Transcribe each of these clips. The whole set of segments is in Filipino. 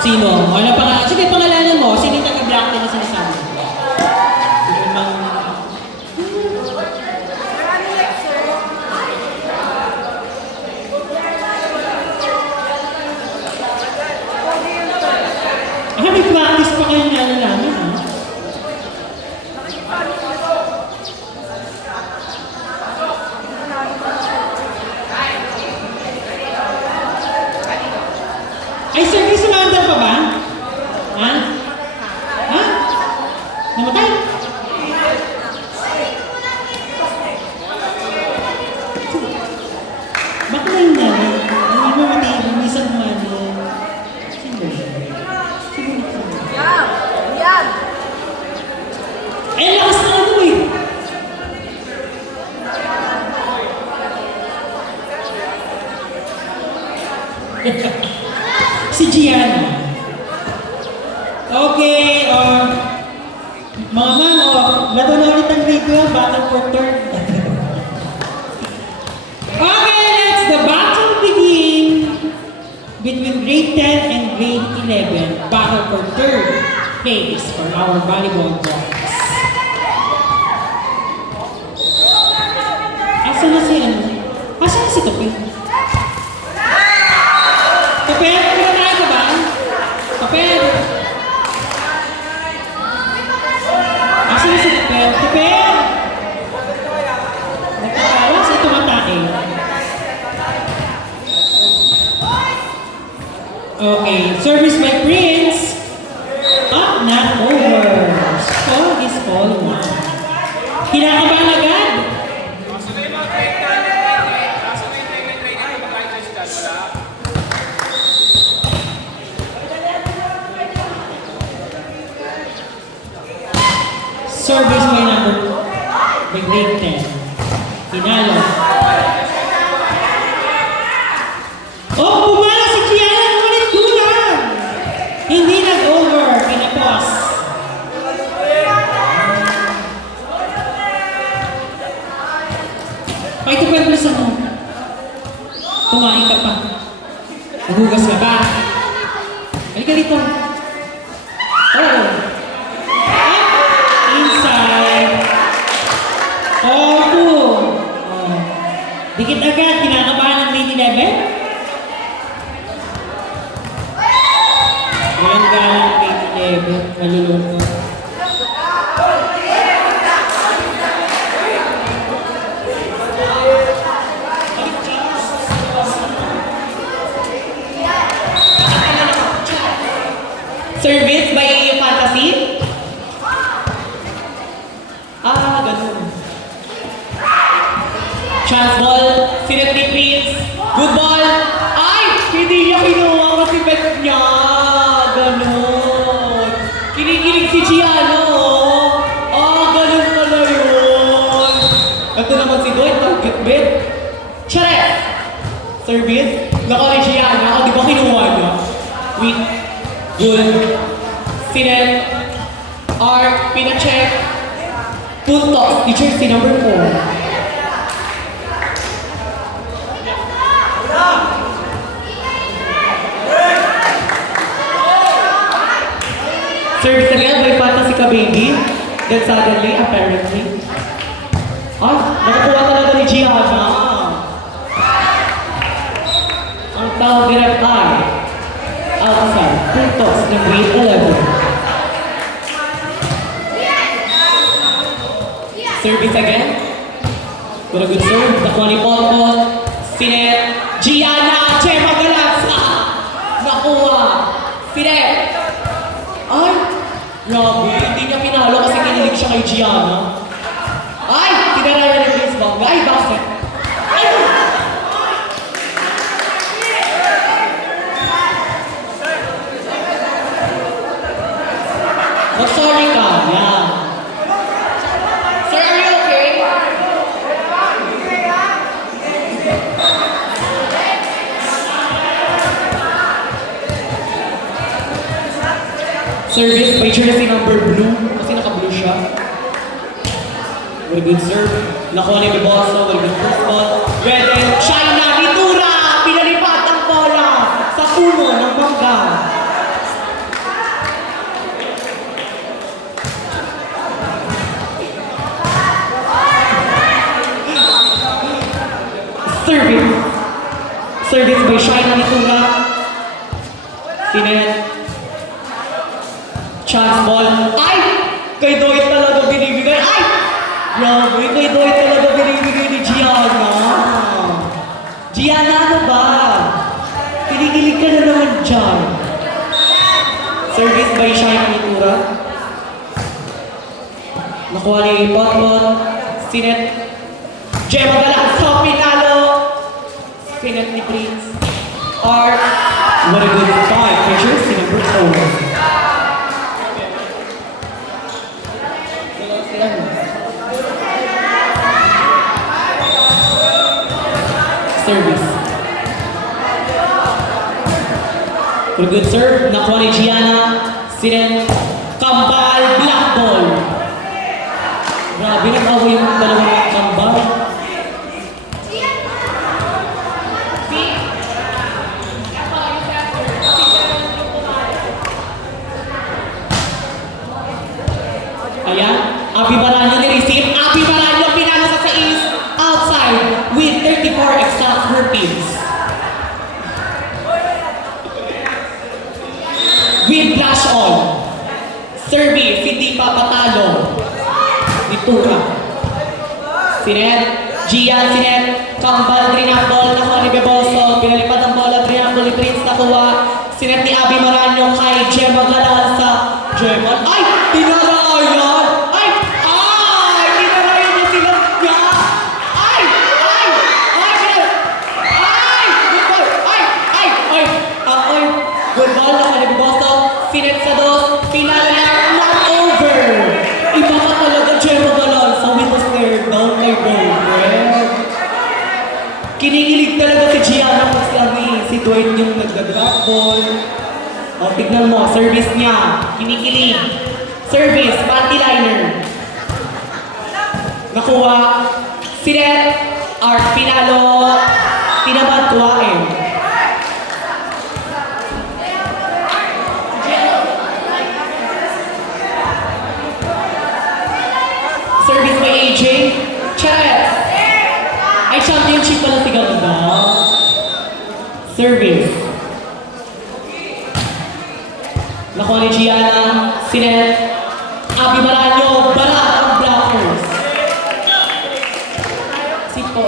Sino? Ano pa? Sige, pangalanan mo. Sino yung taga-black na sinasabi? Sino bang... may practice pa kayo niya namin, ha? Ay, sir, may sumandal pa ba? Ha? Ha? Namatay? Bakit na yun na? Ano mo mati? Minsan mo ano? Sino? Yan! Eh, lakas na ano eh! Si Gianna. Okay, mga ma'am, lato na ulit ang video, battle for third. Okay, let's the battle begin between grade 10 and grade 11. Battle for third place for our volleyball boys. Asa na si ano? Asa na si Topin? Topin, pinatry ka ba? Topin! Asa na si Topin? Topin! Nagkakawas ay tumatake. Okay, service by Prince. Up, not over. Score is all one. Kinakabahan agad. Service by by grade 10. Pinalo. Oh, pumala si Gianna! Ngunit kulang! Hindi nag-over. Pinapos. Ay, ito pwede sa mo. Kumain ka pa. Nagugas ka ba? Halika dito. Oh. Inside. Oh, two. Oh. Dikit agad. Kinakabahan ng grade 11. Walang galang grade 11. Malulungkot. Service by Fantasy? Ganun. Chance ball, sinet ni Prince. Good ball. Ay! Hindi niya kinuha kasi bet niya. Ganun. Kinikilig si Gianna, oh. Ganun pala yun. Ito naman si Doy, target bet. Charet! Service? Naka ni Gianna. Di ba kinuha niya? Wait. Good. Sinet. Art. Pina-check. Puntos. Di jersey number 4. Service again by Fantasy ka baby. Then suddenly, apparently. Nakakuha talaga ni Gianna. Ang tawag direct ay outside. Puntos ng grade 11. Service again. What a good serve. Nakuha ni Ponpon. Sinet. Gianna. Chema Galanza. Nakuha. Sinet. Ay. Grabe. Hindi niya pinalo kasi kinilig siya kay Gianna. Ay. Tinara niya ng Chris Bang. Ay, bakit? Ay. Sorry ka. Yeah. Service by jersey number blue. Kasi naka-blue siya. Very good serve. Nakuha ni Biboso. Very good first ball. Redden. China. Litura. Pinalipat ang bola sa puno ng bangga. Sinet. Chance ball. Ay! Kay Doit talaga binibigay. Ay! Grabe, kay Doit talaga binibigay ni Gianna. Gianna, ano ba? Kinikilig ka na naman dyan. Service by Shine Itura. Nakuha ni Potpot. Sinet. Gemma Galanzo, pinalo. Sinet ni Prince. Art. What a good fight. Pressure, si number 4. Service. For a good serve, nakuha ni Gianna. Sinet. Kambal, black ball. Grabe, nag-away yung dalawa ng kambal. Ayan, Abi Baranyo ni-receive. Abi Baranyo pinalo sa is outside with 34 exact herpes. With flash on. Service, hindi pa patalo. Itura. Sinet. Gian, Sinet. Kambal, Trinambol. Nakuha ni Beboso. Pinalipad ang bola. Trinambol ni Prince. Nakuha. Sinet ni Abi Maranyo kay Gemma Galanza. Gemma. Ay! Tinara ayan! Ay! Ay! Tinara yun yung sinabya! Ay! Ay! Ay! Ay! Good ball! Ay! Ay! Ay! Ay! Good ball. Nakuha ni Beboso. Sinet sa dos. Pinalo niya. Not over! Iba ka talaga, Gemma Galanza. We was there down kay girlfriend. Kinikilig talaga si Gianna pag si Dwight yung nagda-drop ball. O, tignan mo, service niya. Kinikilig. Service, panty liner. Nakuha. Sinet. Art, pinalo. Tinabad, tuwain. Service by AJ. Charet. Ay, championship pala si Ganda. Service. Nakuha ni Gianna. Sinet. Abi Maranyo. Barat ang blockers. Sipo.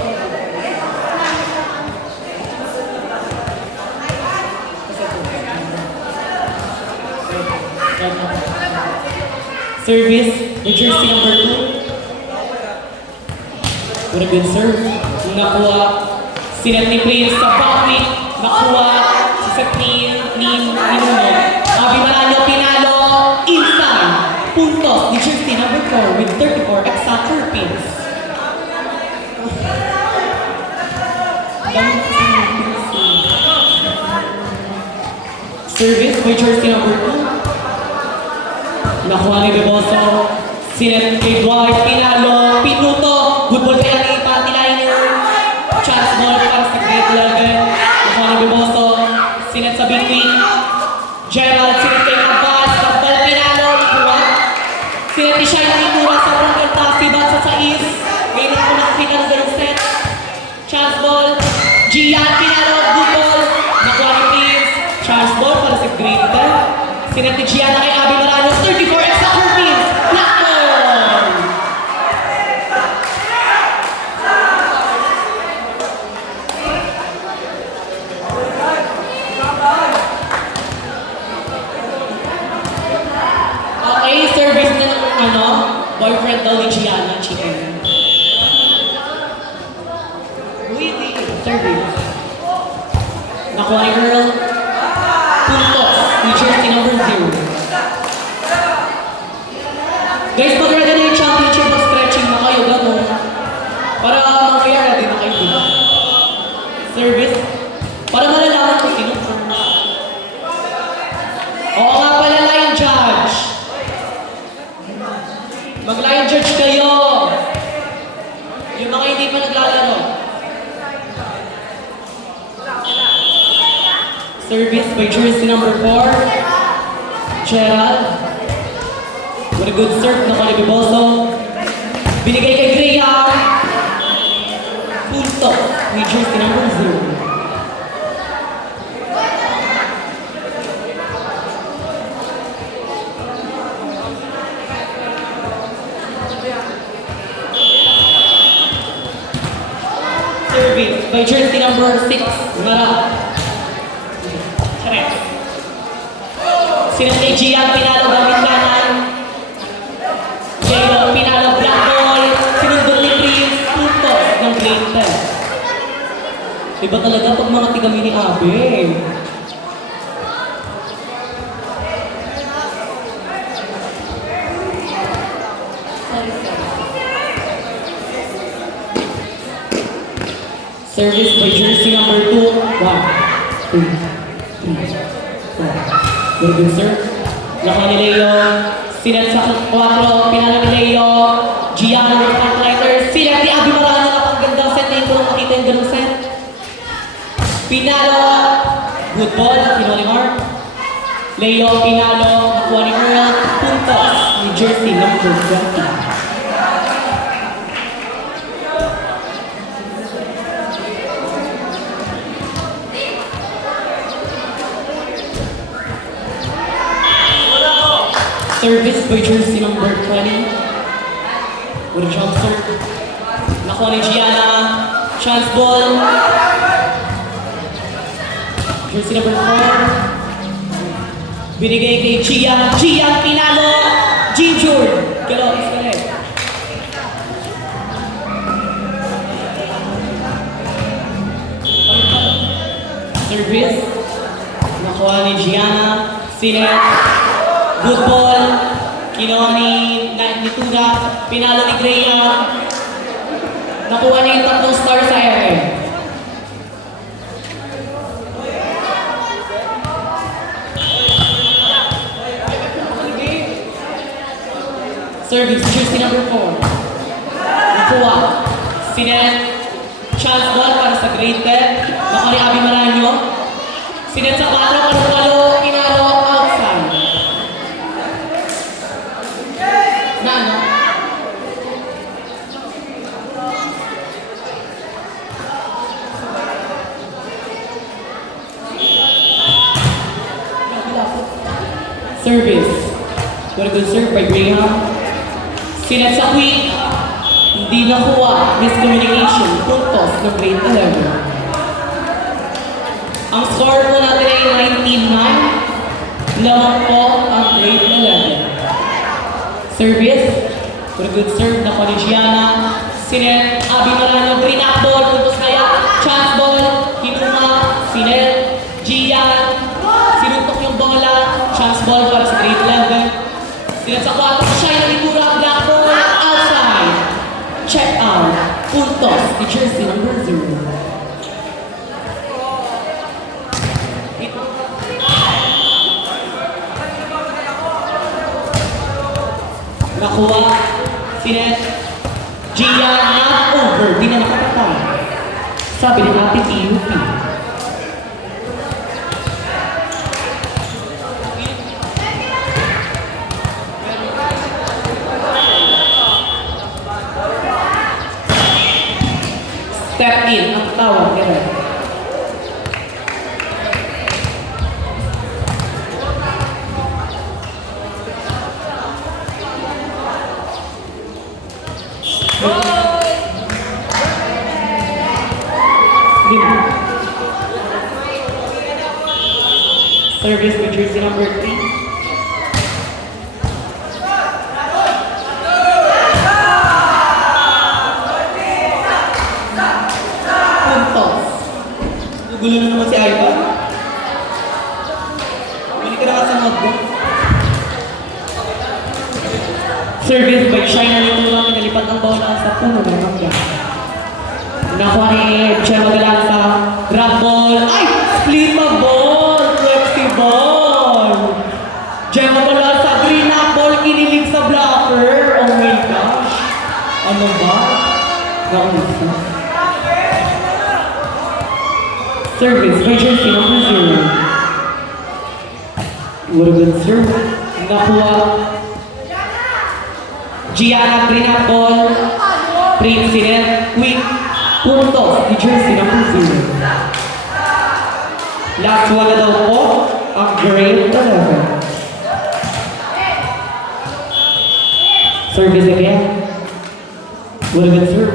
Service. The jersey number 2. What a good serve. Nakuha. Sinet ni Prince sa backpick. Nakuha. Si Sepnil ni Nuno. Abi Maranyo pinalo. Inside. Puntos. The jersey number 4 with 34 exact herpes. Service by jersey number 2. Nakuha ni Beboso. Sinet kay Dwight. Pinalo. Pinuto. Good ball kaya ni panty liner. Chance ball para sa Great 11. Nakuha ni Beboso. Sinet sa big week. Gerald, sinet kay Kabal. Kabal pinalo. Ikuha. Sinet ni Shine Itura sa Brangel Taxi. Bansa sa is. Ngayon ako nakakita ng ganong set. Chance ball. Gian pinalo. Good ball. Nakuha ni Prince. Chance ball para sa Great 10. Sinet ni Gianna kay Abi Maranyo. 34 exact herpes. Black ball. Okay, service na ng boyfriend daw ni Gianna, chicken. Wait, service. Nakuha ni Earl. Puntos, ni jersey number 0. Guys, pag ready na yung championship, mag-stretching na kayo, gano'n. Para mamaya ready na kayo, diba? Service. Para malalaman kung sino first. Oo nga pala, line judge. Mag-line judge kayo. Yung mga hindi pa naglalaro. Service by jersey number 4. Gerald. What a good serve na kay Beboso. Binigay kay Graham. Punto. With jersey number 0. by jersey number 6, Mara. Charet. Sinang kay Gian, pinalo gamit kanan. Jayo, pinalo black ball. Sinundot ni Prince, puntos ng grade 10. Iba talaga pag mga tigami ni Abe. Service by jersey number 2. 1, 2, 3, 4. Very good, sir. Naka ni Leo. Sinet sa 4. Pinalo ni Leo. Gian, Frontlighter. Sinet ni Abby Marano. Napakagandang set na yun. Kung makita yung ganung set. Pinalo. Good ball. Kinuha ni Mark. Leo, pinalo. Nakuha ni Earl. Puntos ni jersey number 20. Service by jersey number 20. With a jump serve. Nakuha ni Gianna. Chance ball. Jersey number 4. Binigay kay Gian. Gian pinalo. Ginger. Kilo, iskalit. Service. Nakuha ni Gianna. Sinet. Good ball. Kinuha ni Tuna. Pinalo ni Graham. Nakuha niya yung tatlong star sa ere. Service, jersey number 4. Nakuha. Sinet. Chance ball para sa grade 10. Nakuha ni Abby Maranyo. Sinet sa 4. Palo-palo. Pinalo outside. Service. Very good serve by Graham. Sinet sa quick. Hindi nakuha. Miscommunication. Puntos ng grade 11. Ang score po natin ay 19-9. Lamang po ang grade 11. Service. Very good serve. Nakuha ni Gianna. Sinet. Abby Marano. Green up ball. Puntos kaya. Chance ball. Kinuha. Sinet. Gian. Sinuntok yung bola. Chance ball para sa grade 11. Sinet sa 4. Shine na Ligura. Black ball. Outside. Check out. Puntos. Ni jersey number 0. Nakuha. Sinet. Gian. Not over. Di na nakapatay. Sabi ng ating EUP. Step in ang tawag nila. Service with jersey number 3. Gulo na naman si Ivan. Balik ka na ka sa notebook. Service by China nito lang pinalipat ang bola sa puno ng mangga. Nakuha ni Chema Galang sa grab ball. Ay! Split mag ball! Flexi ball! Chema Galang sa green up ball. Kinilig sa blocker. Oh my gosh! Ano ba? Nakuha. Service by jersey number 0. What a good serve. Nakuha. Gianna, green up ball. Prince Sinet, quick. Puntos, ni jersey number 0. Last one na daw po, ang grade 11. Service again. What a good serve.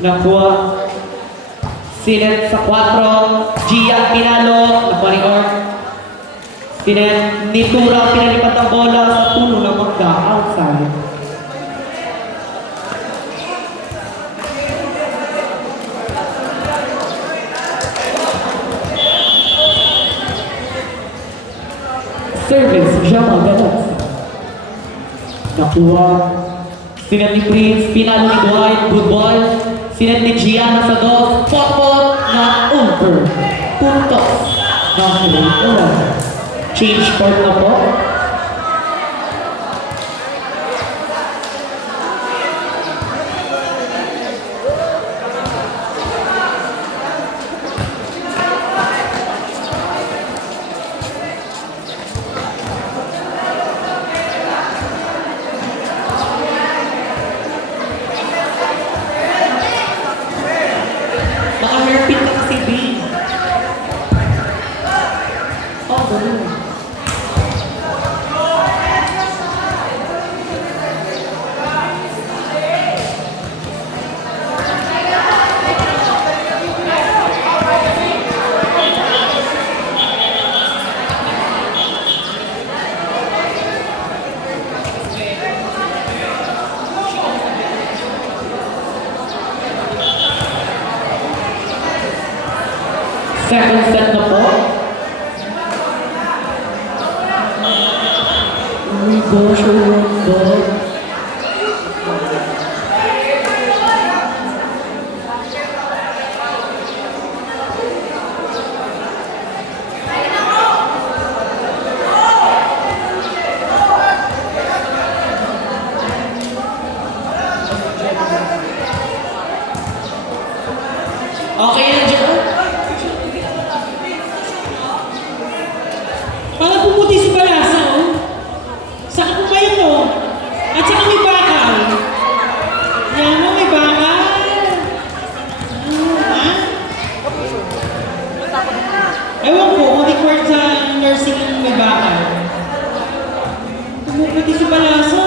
Nakuha. Sinet sa 4. Gian Pinalo. Nakuha ni Orc. Sinet ni Tura. Pinalipat ang bola sa puno ng mangga. Outside. Service, Jamal Galas. Nakuha. Sinet ni Prince, pinalo ni Dwight, good ball. Sinet ni Gianna sa 2, pot na over. Puntos. Nakuha. Change court na po. Naka-hairpin ka kasi, B. Oh, ganun. Second set na po. We go to Rumble. Okay na dyan. Parang pumuti si Balasa, oh. Saka po ba ito? At saka may bakal. Yan mo, may bakal. Ha? Ewan ko, kung record sa nursing yung may bakal. Pumuputi si Balasa.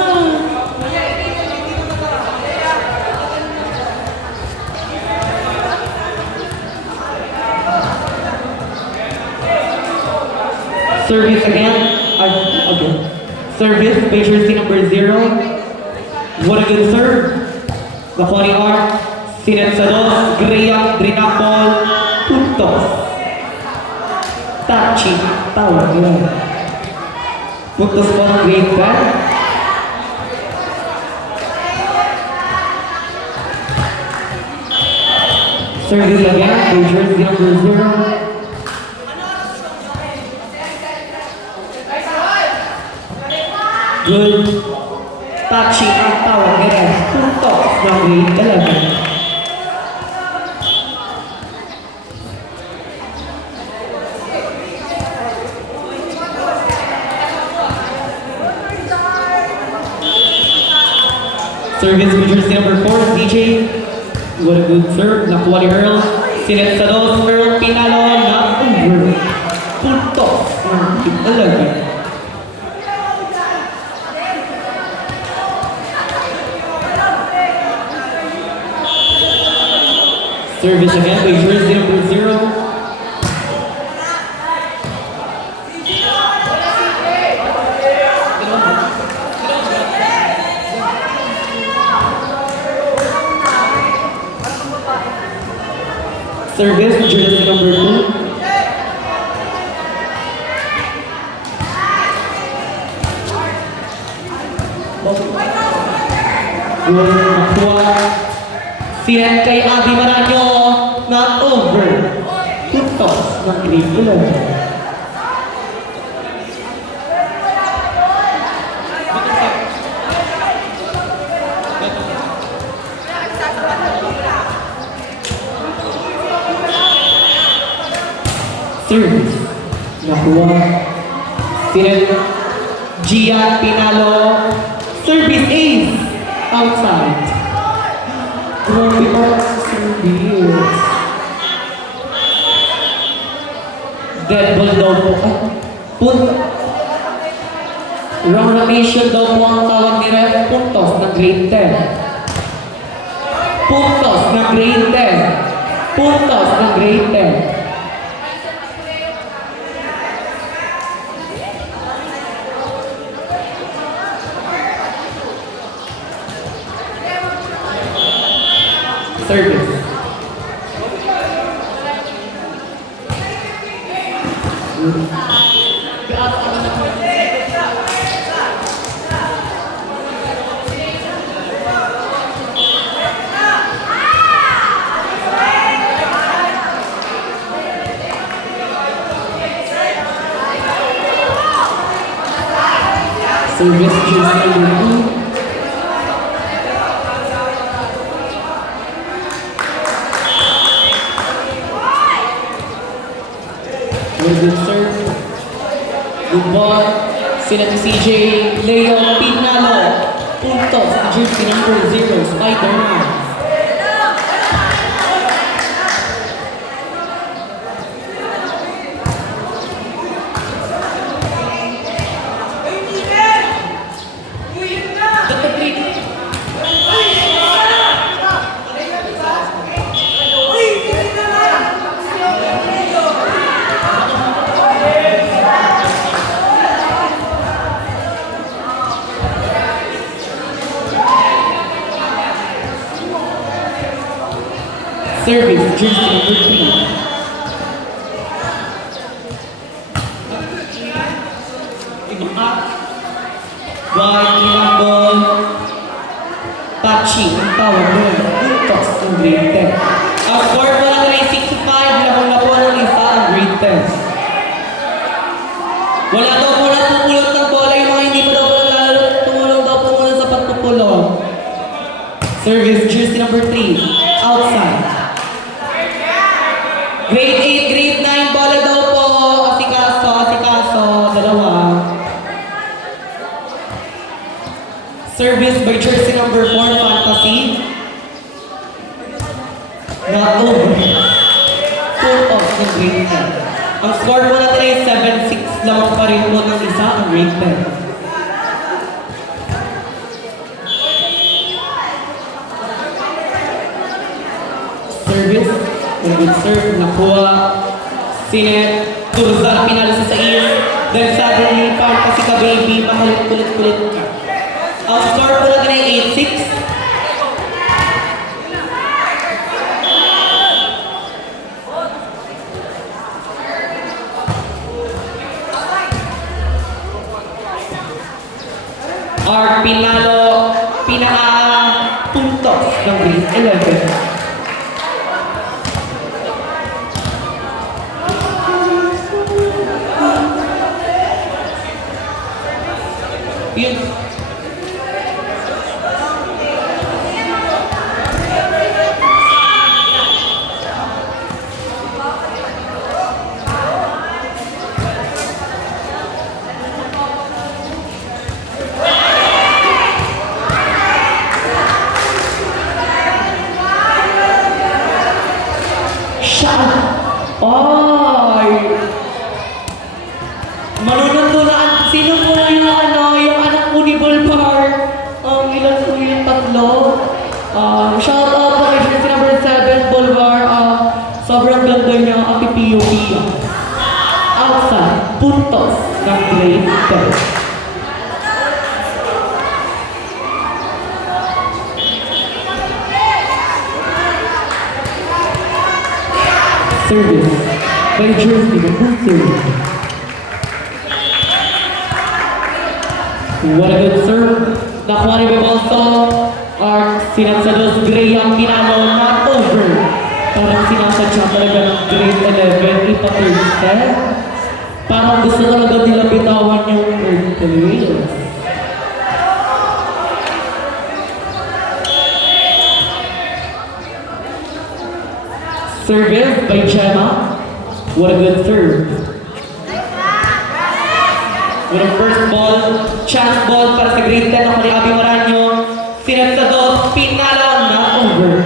Service again. Again. Service, by jersey number 0. What a good serve. Nakuha ni Art. Sinet sa 2. Graham, Drinapol. Puntos. Touching. Tawag yun. Puntos po ng grade 10. Service again, by jersey number 0. Good. Touching ang tawag nila. Puntos ng grade 11. Service with jersey number 4, DJ. What a good serve. Nakuha ni Earl. Sinet sa 2. Earl Pinalo na over. Puntos ng grade 11. Service again by jersey number 0. Service jersey number 2. Good, nakuha. Sinet kay Abby Maranyo, not over. Puntos ng grade 11. Service. Nakuha. Sinet Gian Pinalo. Service ace. Outside. Grabe pa sa service. Dead ball daw po. Punto. Wrong rotation daw po ang tawag ni Ref. Puntos ng grade 10. Puntos ng grade 10. Puntos ng grade 10. Service. Service jersey number 2. Good serve. Good ball. Sila si CJ Leo Pinalo. Puntos. Jersey number 0. Spider-Man. Service, jersey number 3. Wide, ilang ball. Touching, ang tawag doon. Puntos ng grade 10. Ang score po natin ay 65. Labang na po ng isa ang grade 10. Wala daw po na tumulot ng bola. Yung mga hindi pa daw po naglalaro, tumulong daw po muna sa pagpupulong. Service, jersey number 3. Outside. Grade 8, grade 9, bola daw po. Asikaso, dalawa. Service by jersey number 4, Fantasy. Not over. Full off ng grade 10. Ang score po natin ay 7-6. Lamang pa rin po ng isa ang grade 10. Service. Good serve, nakuha. Sinet, Turzan, pinalo sa sais. Then suddenly, parang kasi ka baby, makalit-kulit-kulit ka. Ang score po natin ay 8-6. Art pinalo, pinaka-puntos ng grade 11. Yun. Siya. Ay. Manununtunan. Sino po yung yung anak po ni Bulbar? Ilan po yung tatlo? Shout out po kay jersey number 7, Bulbar. Sobrang ganda niya, Ate Pio Pia. Outside, puntos ng grade 10. Service by jersey number 2. What a good serve. Nakuha ni Bebalso. Sinasa 2 Graham Pinalo, not over. Parang sinasadya talaga ng grade 11. Ipa-third set. Parang gusto talaga nila bitawan yung third place. Service by Gemma. What a good serve. With a first ball, chance ball para sa grade 10 ako ni Abby Maranyo. Sinat sa 2, Pinalo, not over.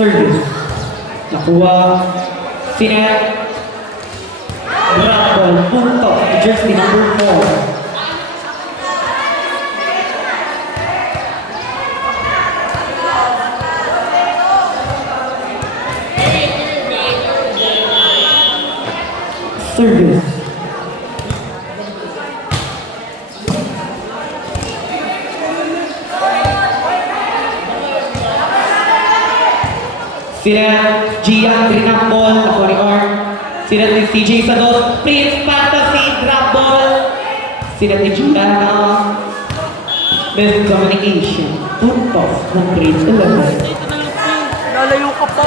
Service. Nakuha. Sinet. Bravo. Punto. Jersey number 4. Service. Sila Gian Green Ball, ako ni Arm. Sila ni CJ Sados, Prince Fantasy Drop Ball. Sila ni Gianna. Best Communication. Puntos ng grade 11. Lalayo ka pa.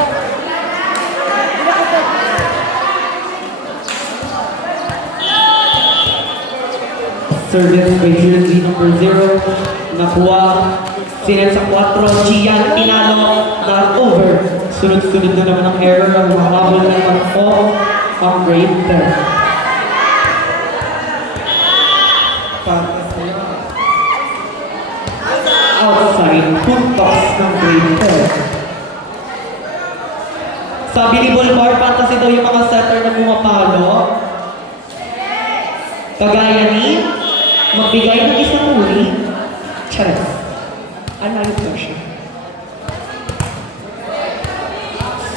Service by jersey number 0. Nakuha. Sila sa 4. Gian Pinalo. Not over. Sunod-sunod na naman ang error. Ang mahabol na naman po ang grade 10. Outside. Puntos ng grade 10. Sabi ni Bolvar, fantasy daw yung mga setter na pumapalo. Kagaya ni magbigay ng isang uri. Charas. Analog na siya.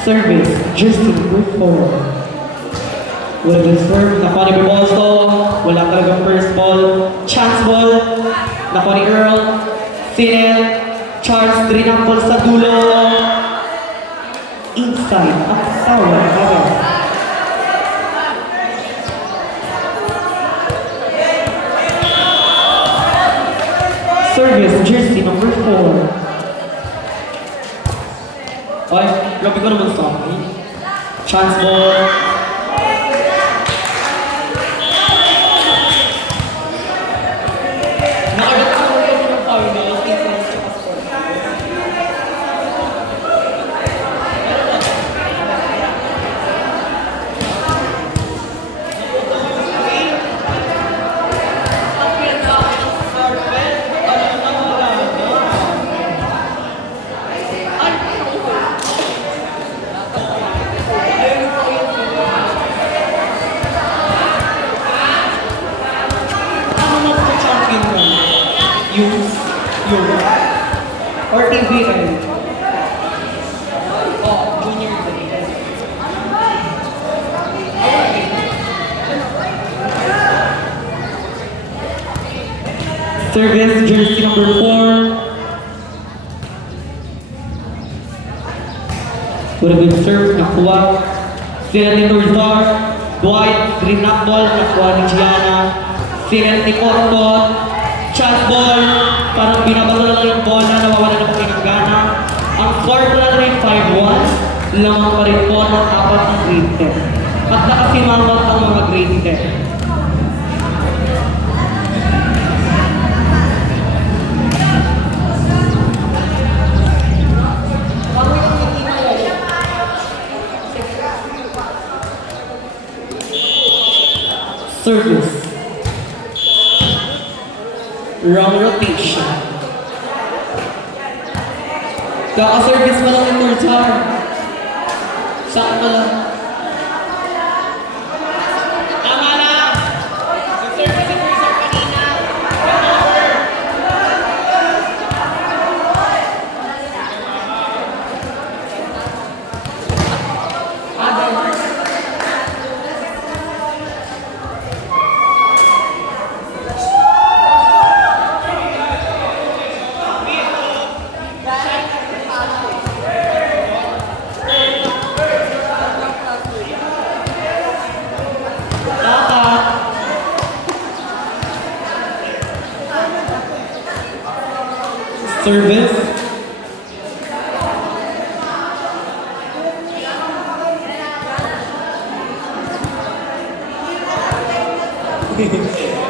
Service, jersey number 4. Will be served. Nakuha ni Berboso. Wala talagang first ball. Chance ball. Nakuha ni Earl. Sinel. Charles Drinampol sa dulo. Inside. Ang tawa. Agad. Service, jersey number 4. Ay, grabe ko naman sa akin. Chance ball. Nakagat ako rin ng power ball. Influence tsaka score. Yung or TV rin. Oh, junior din. Service, jersey number 4. Would have been served, nakuha. Sila ni Norzar, Dwight, Green Ball, nakuha ni Gianna. Sila ni Corton, chance ball, parang binabato na lang yung ball na nawawala na po ng gana. Ang score po natin ay 5-1, lamang pa rin po ng 4 ng grade 10. At nakasimangot ang mga grade 10. Service. Wrong rotation. Kaka-service pa lang yung Norzar. Sakto lang. Tama na! Yung service yung Norzar kanina. Service.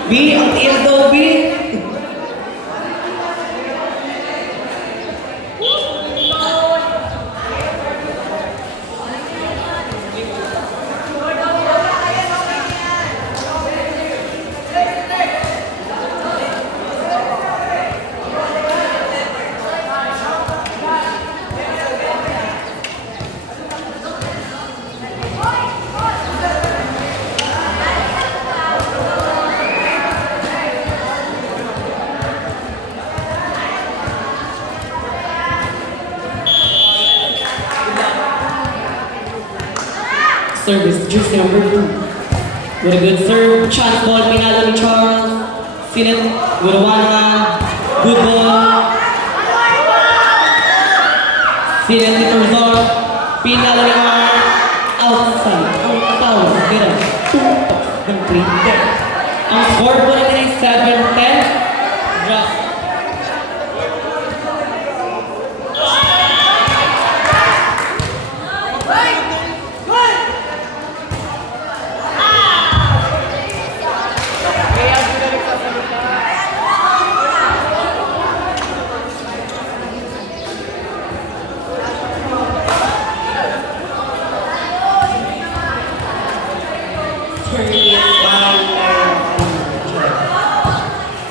B, ang tiyak daw, B. Service, juice number 2. With a good serve, chance ball, pinalo ni Charles. Sinet, with a one hand, good ball. Sinet ni Turzon, pinalo ni Mark. Outside, ang tawag, kira. Tutok ng 3-10. Ang score po natin ay 7-10. Drop.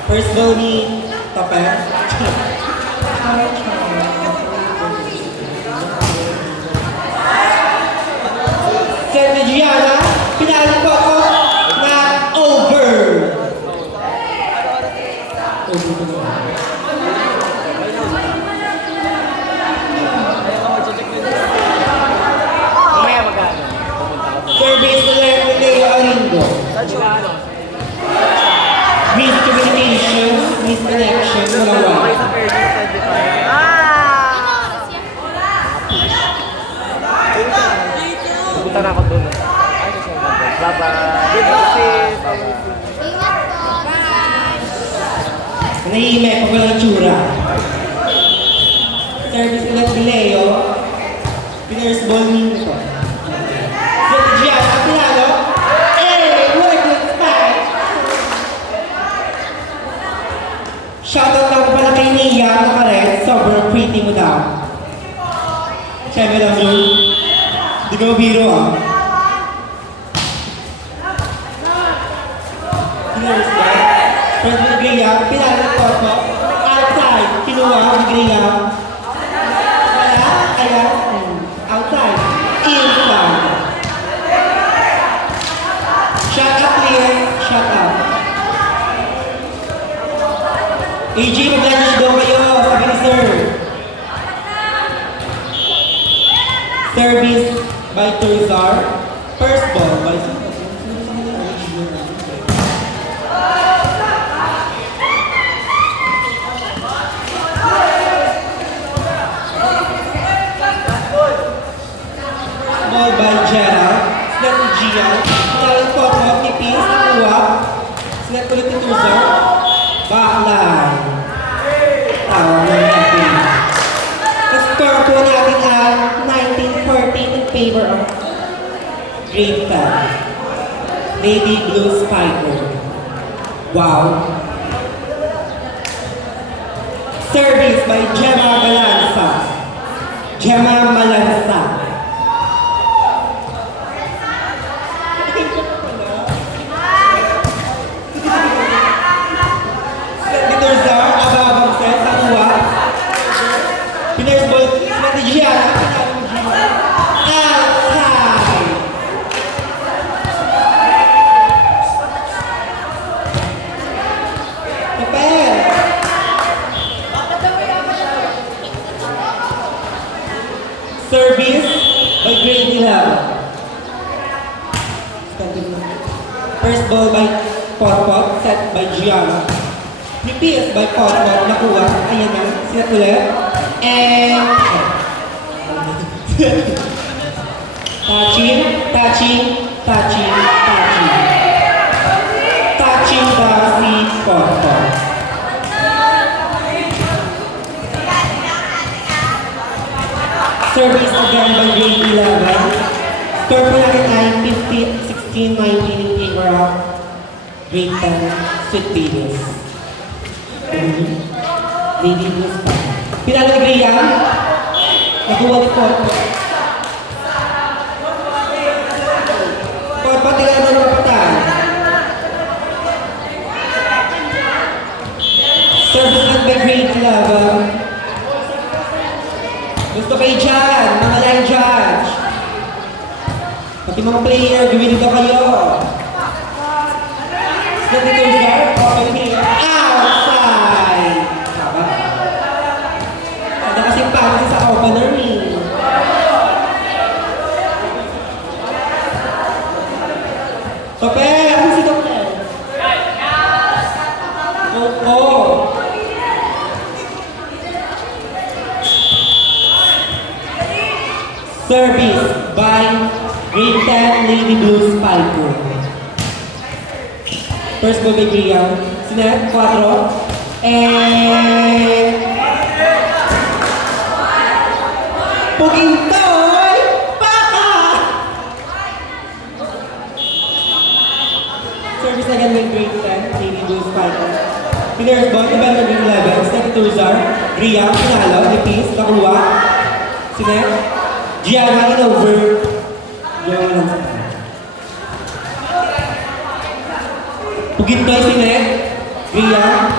First ball ni Topper. Set ni Gianna. Pinalo po ako na over. Service ulit ni Leo Aringo. Miscommunication, misconnection, dalawa. Pupunta na ako doon. Bye-bye. Good luck, sis. Nahihimik pag walang tsura. Service ulit ni Leo. Piners ball nito. Set ni Gianna, pinalo. What a good spike! Shoutout lang pala kay Nia Nakaret. Sobrang pretty mo daw. Siyempre lang yun. Di ko mabiro ah. Piners ball. Friend with Graham, pinalo ng Toto. Outside, kinuha ni Graham. Kaya, outside. Inside. Shut up, please. Shut up. AJ, mag-lunch daw kayo. Sabi ni sir. Service by Turzar. First ball by ball by Gerald. Snap ni Gian. Pinalong po ako ni Pins. Nakuha. Snap ulit ni Turzar. Backline. Tawa ng natin. Score po natin ay 19-14 in favor of Great Fan. Lady Blue Spider. Wow. Service by Gemma Malanza. Gemma Malanza. Turzar, ababang set, nakuha. Piners ball, snap ni Gianna. Pinalong Gianna. Outside. Topper. Service by Grady Love. First ball by Potpot, set by Gianna. Repeat by Potpot, nakuha. Ayan na, set ulit. And... touching, touching, touching, touching. Touching the si Potpot. Service again by grade 11. Score po natin ay 16-19 in favor of grade 10, Sweet Babies. Lady Blues pa. Pinalo ni Graham. Nakuha ni Potpot. Potpot, ilan na napatan. Service at by grade 11. Gusto kayo dyan, mga line judge. Pati mga player, gawin daw kayo. Snap ni Turzar, open here. Outside! Tama. Ano kasi paano sa opener eh. Service by Grade 10 Lady Blues Piper. First ball by Brian. Sinet, 4. And... Pugintoy! Baka! Service again with Grade 10 Lady Blues Piper. Players ball, November Grade 11. Sinet, Tuzar. Brian, pinalo. Nipis, nakuha. Sinet. Gianna in over. Gianna lang sa tayo. Pugintoy si Nek. Ria.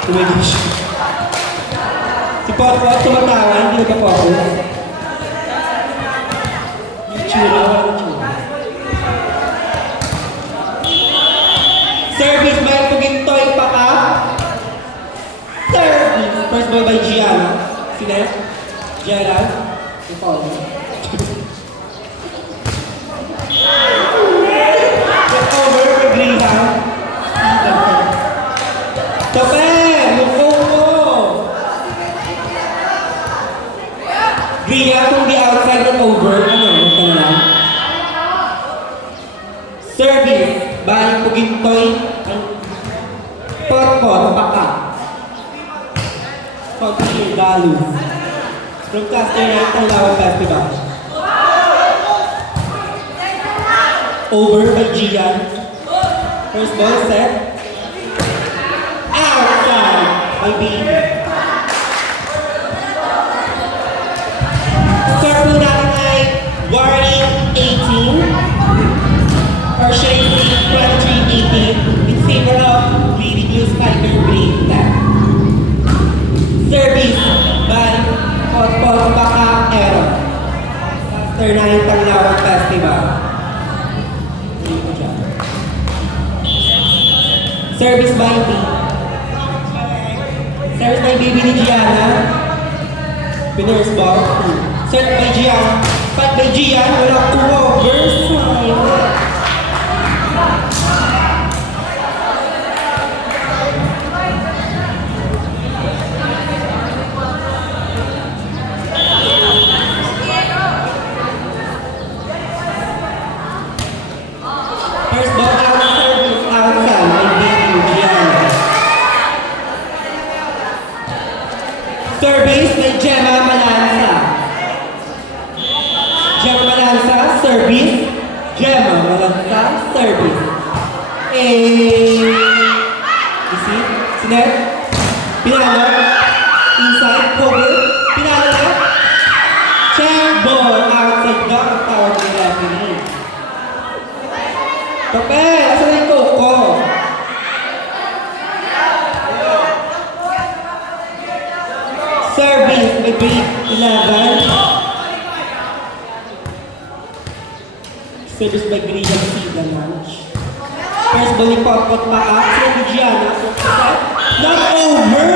Tumagin siya. Si Potpot tumatawa, hindi nagpa-focus. Yung tsura, walang tsura. Service by Pugintoy pa ka. Service. First ball by Gianna. Si Nek. Gianna. Yung follow. Get over for Graham. Tape! Luko mo! Graham, kung di outside and over, ano? Huwag ka na lang. Service by Pugintoy. Potpot, paka. Pag-cheer, Galus. From Caster Night, Tanglawan Festival. Over by Gian. First ball set. Outside by Baby. Score po natin ay Warning 18. Or should I say 23-18 in favor of Lady Blues Piper Grade 10. Service by Potpot Baka Ero. Caster Night Tanglawan Festival. Service by B. Service by Baby ni Gianna. Winners ball. Serve by Gianna. Spike by Gianna. Walang 2 overs. First ball out. Service outside by Baby ni Gianna. Service by Gemma Malanza. Gemma Malanza, service. Gemma Malanza, service. You see? Sinet. Pinalo. Inside. Cover. Pinalo na. Check ball. Outside na. Ang tawag ng referee. Tope! Asan na yung Coco? Service by Grade 11. Service by Grade C, the lunch. First ball ni Potpot pa up. Sila ni Gianna. Not over!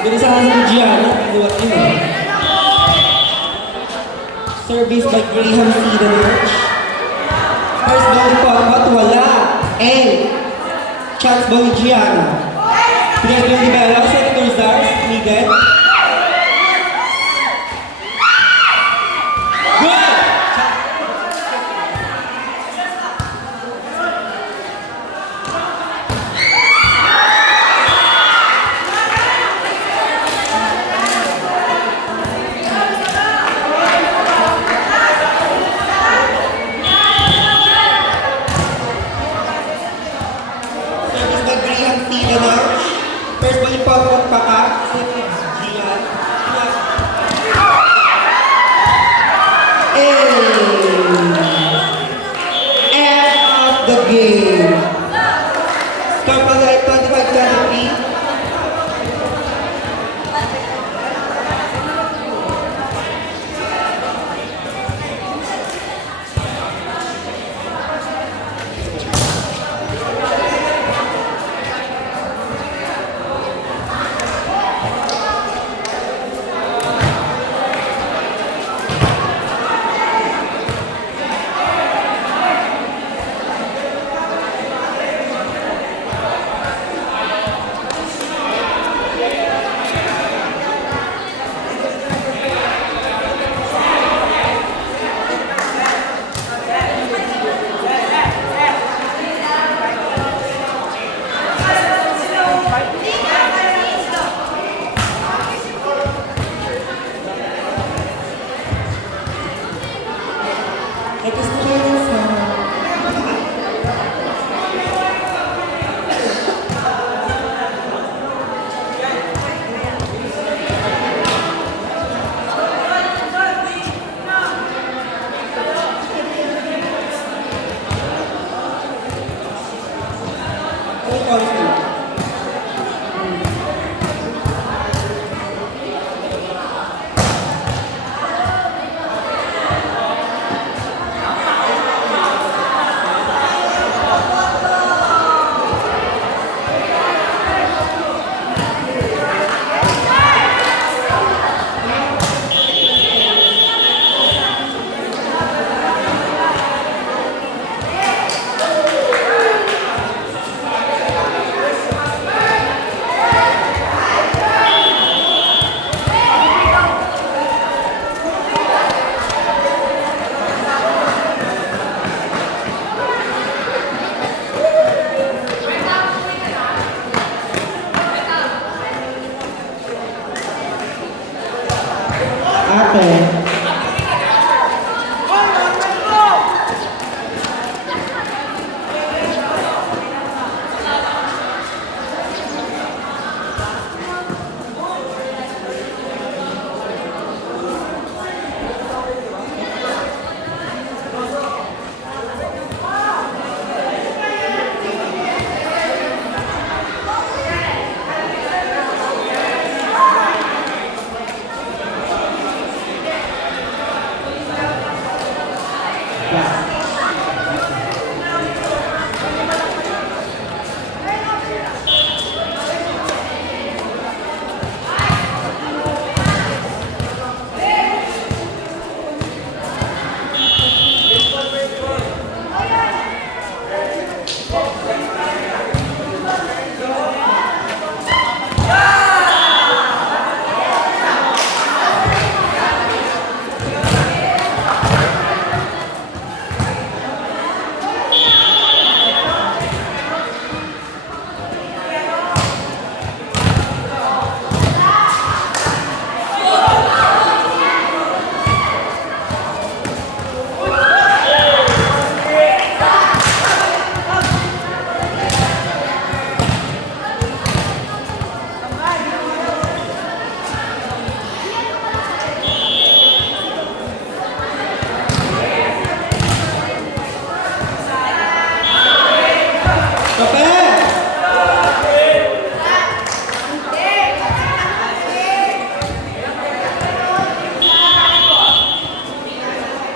Ganun sa kasi ni Gianna. Luwat yun eh. Service by Graham C, the lunch. First ball ni Potpot, wala. And chance ball ni Gianna. Pinagas ball ni Bella, Senator Zars, Miguel. Good! Service by Graham C. First ball ni Potpot pa ka. Second,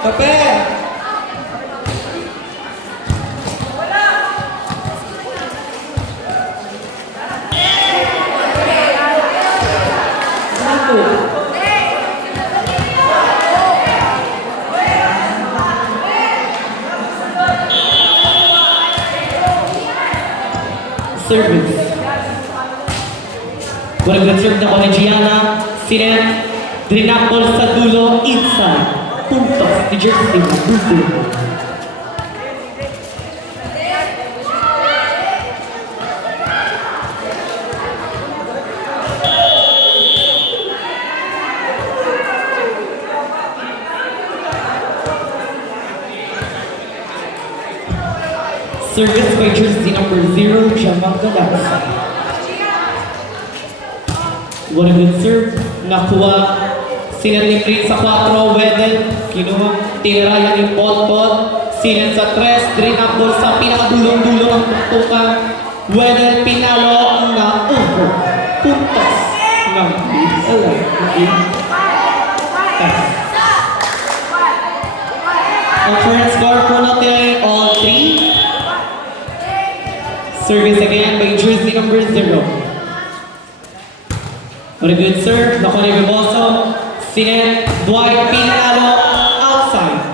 Kape! Satu. Service. What a good serve na ko ni Gianna. Sinet. Drinapol sa dulo. Inside. Puntos ni Jersey. Brazil. Service by jersey number 0, Jamang Galasa. What a good serve. Nakuha. Sinet ni sa 4, Wedel. Kinuha. Tinira yan yung pot-pot. Sinet sa 3, Drinapol sa pinakadulong-dulo ang tuktukan. Wedel pinalo na over. Puntos ng ang current score po natin ay all 3. Service again by jersey number 0. What a good serve. Nakuha ni Biboso. Sinet. Dwight pinalo. Outside.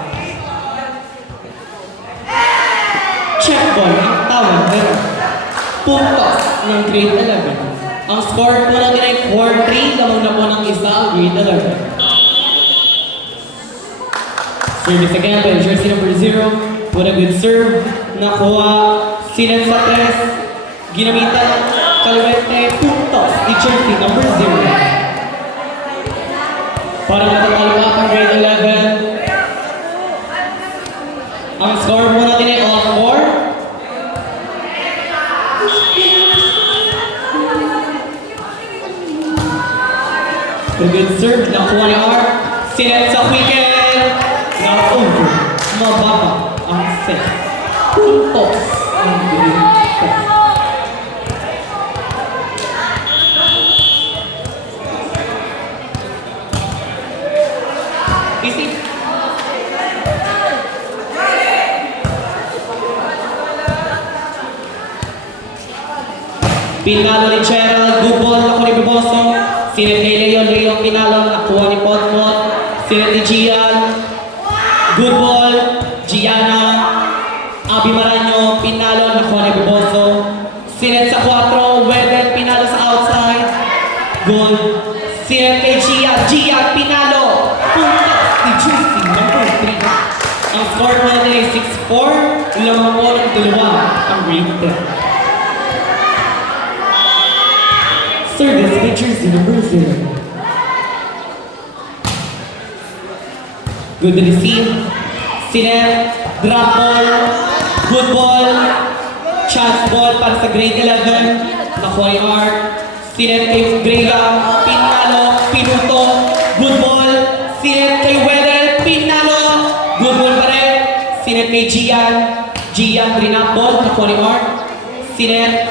Check ball. Ang tawag. Pero puntos ng grade 11. Ang score po natin ay 4-3. Lamang na po ng isa ang grade 11. Service again by jersey number 0. What a good serve. Nakuha. Sinet sa 3. Ginamitan. Kalwete. Puntos. Ni jersey number 0. Para nakakalwa ang grade 11. Ang score po natin ay all 4. A good serve. Nakuha ni Art. Sinet sa weekend. Na over. Mababa ang set. Puntos. Ang grade 10. Easy. Pinalo ni Gerald, good ball, nakuha ni Biboso. Sinet ni Leon pinalo, nakuha ni Potpot. Sinet ni Gian, good ball, Gianna. Abi Maranyo, pinalo, nakuha ni Biboso. Sinet sa 4, Wedel, pinalo sa outside. Good. Sinet kay Gian, pinalo. Puntos ni Juicy, number 3. Ang score natin ay 6-4. Lamang po ng dalawa ang grade 10. Service by jersey number 0. Good to receive. Sinet, drop ball, good ball, chance ball para sa grade 11. Nakuha ni Art. Sinet kay Grega, pinalo, pinuto, good ball. Sinet kay Wedel, pinalo, good ball pa rin. Sinet kay Gian, Drinap ball, nakuha ni Art. Sinet,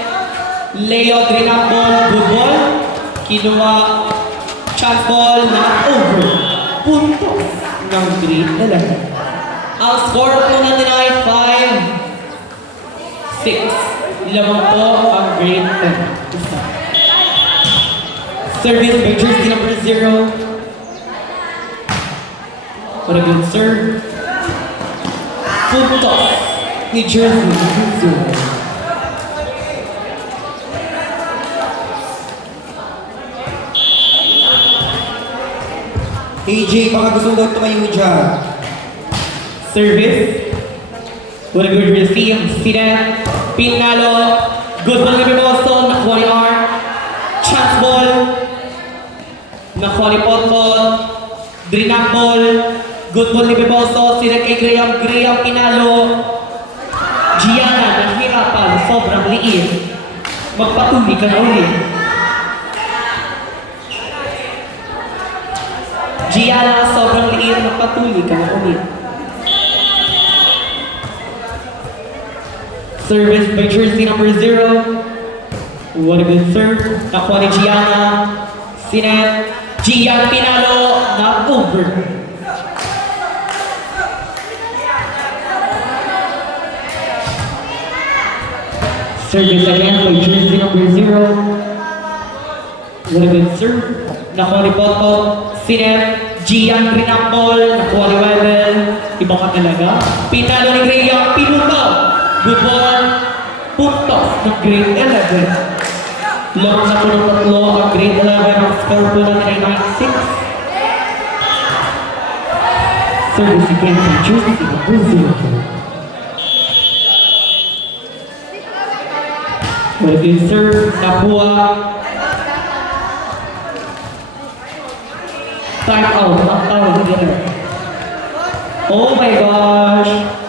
Leo, Drinap ball, good ball. Kinuha, chance ball na over. Puntos ng grade 11. Ang score po natin ay 5-6. Lamang po ang grade 10. Service by jersey number 0. What a good serve. Puntos ni jersey number 0. AJ, baka gusto daw tumayo dyan. Service. What a good receive. Sinet. Pinalo. Good ball ni Biboso. Nakuha ni Art. Chance ball. Nakuha ni Potpot. Drinap ball. Good ball ni Biboso. Sinet kay Graham. Pinalo. Gianna, nahihirapan. Sobrang liit. Magpatuloy ka na ulit. Gianna, sobrang liit. Magpatuloy ka na ulit. Service by jersey number 0. What a good serve. Nakuha ni Gianna. Sinet. Gian pinalo na over. Service again by jersey number 0. What a good serve. Nakuha ni Potpot. Sinep. Gian Grinapol. Nakuha ni Wendell. Iba ka talaga. Pinalo ni Graham. Pinuto. Good ball. Puntos ng grade 11. Laro na po ng tatlo ang grade 11. Ang score po natin ay 9-6. Service again by jersey number 0. What a good serve. Nakuha. Time out. Knocked out the winner. Oh my gosh.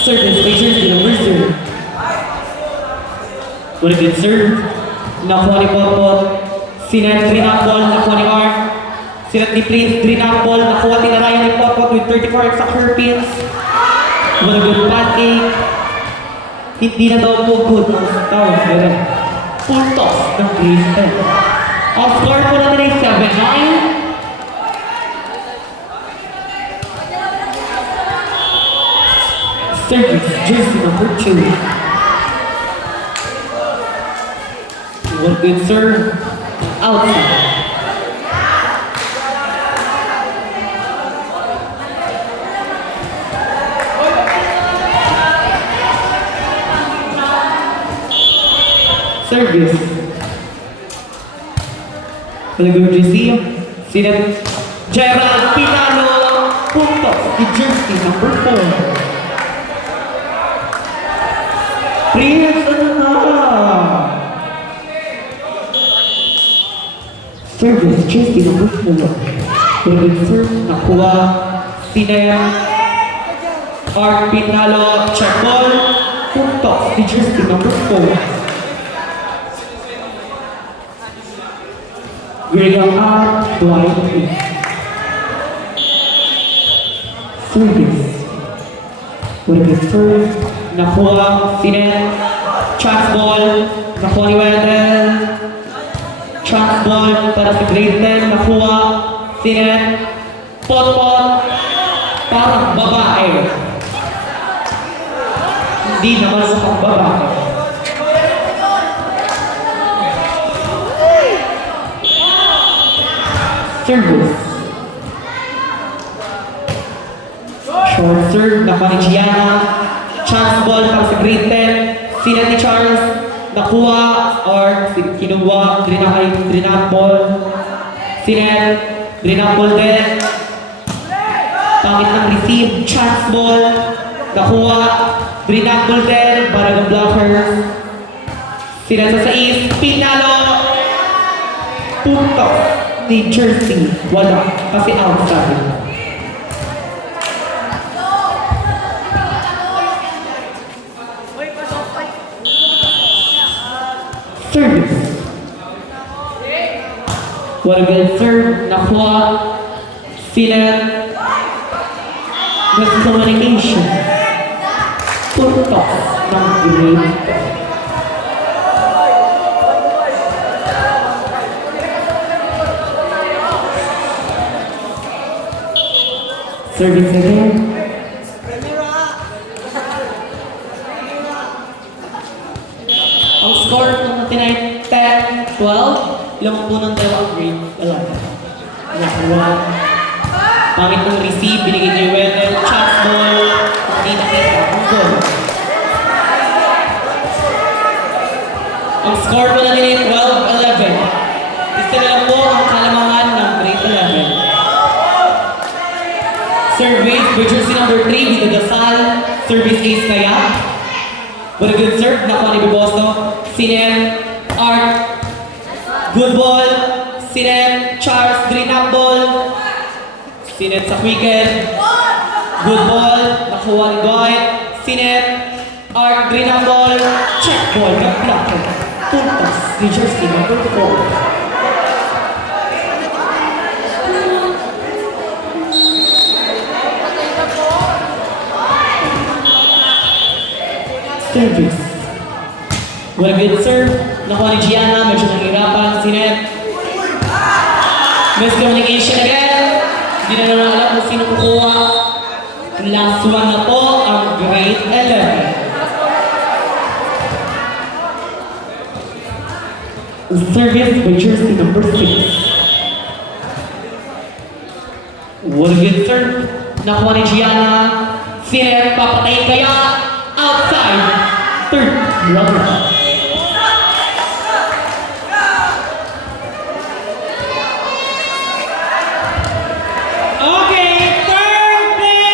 Service by jersey number 0. What a good serve. Nakuha ni Potpot. Sinet, Grinapol. Nakuha ni Mark. Sinet ni Prince, Grinapol. Nakuha tinarayan ni Potpot with 34 exact hairpins. What a good pancake. Hindi na daw po good. Tawag sila. Puntos ng grade 10. Ang score po natin ay 7-9. Service, jersey number 2. One good serve. Outside. Service. What a good receive. Sinet Gerald Pinano. Puntos, the jersey number 4. Prince, ano na? Service, jersey number 4. Good serve, nakuha. Sinem. Art Pinalo, check ball. Puntos, the jersey number 4. Graham out, Dwight in. Service. What a good serve. Nakuha, Sinet, chance ball, nakuha ni Wendell, chance ball para sa grade 10, nakuha, Sinet, Potpot, parang babae. Hindi naman sa pagbabae. Service. Short serve, nakuha ni Gianna. Chance ball para sa grade 10. Sinet ni Charles. Nakuha or kinuha. Grinapol. Sinet. Grinapol din. Pangit ng receive. Chance ball. Nakuha. Grinapol din. Para ng blockers. Sinet sa 6. Pinalo. Puntos ni jersey. Wala. Kasi outside. Service. What a good serve. Nakuha. Sinet. Miscommunication. Puntos ng grade. Service again. Ang score po natin ay 10-12. Ilang po ng dalawang grade? Wala. Nakuha. Pangit ng receive, binigay kay Wendell. Chance ball. Hindi nakita ang goal. Ang score po natin ay 12-11. Isa na lang po ang kalamangan ng grade 11. Service, jersey number 3, Vito Dasal. Service ace kaya. What a good serve. Nakuha ni Biboso. Sinem, Art. Good ball. Sinem, Charles, green up ball. Sinet sa quicken. Good ball. Nakuha ni Dwight. Sinet. Art green ang ball. Check ball ng blocker. Puntos ni jersey number 4. Service. Well, good serve. Nakuha ni Gianna. Medyo nahirapan. Sinet. Miscommunication again. Hindi na naman alam kung sino kukuha. Last one na po, ang grade 11. Service by jersey number 6. What a good serve. Nakuha ni Gianna. Sinet, papatay kaya. Outside. Third round.